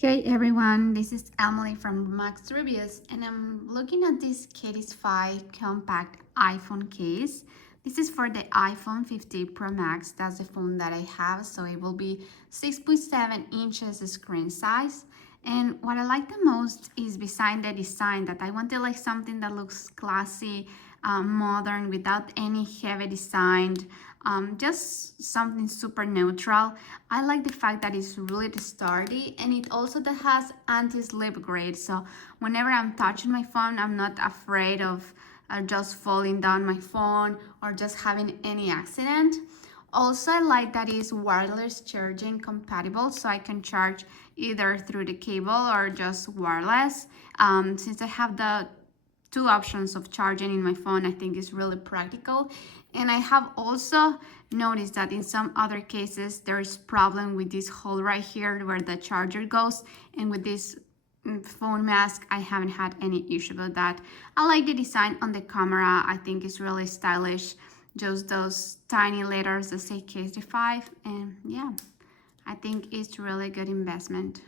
Hey everyone, this is Emily from Max Reviews and I'm looking at this Katie's 5 compact iPhone case. This is for the iPhone 15 Pro Max. That's the phone that I have, so it will be 6.7 inches screen size. And what I like the most is beside the design that I wanted like something that looks classy, modern, without any heavy design, just something super neutral. I like the fact that it's really sturdy and it also that has anti-slip grade, so whenever I'm touching my phone I'm not afraid of just falling down my phone or just having any accident. Also, I like that it's wireless charging compatible, so I can charge either through the cable or just wireless. Since I have the two options of charging in my phone, I think is really practical. And I have also noticed that in some other cases there's problem with this hole right here where the charger goes, and with this phone mask I haven't had any issue with that. I like the design on the camera. I think it's really stylish, just those tiny letters that say KC5, and yeah, I think it's really good investment.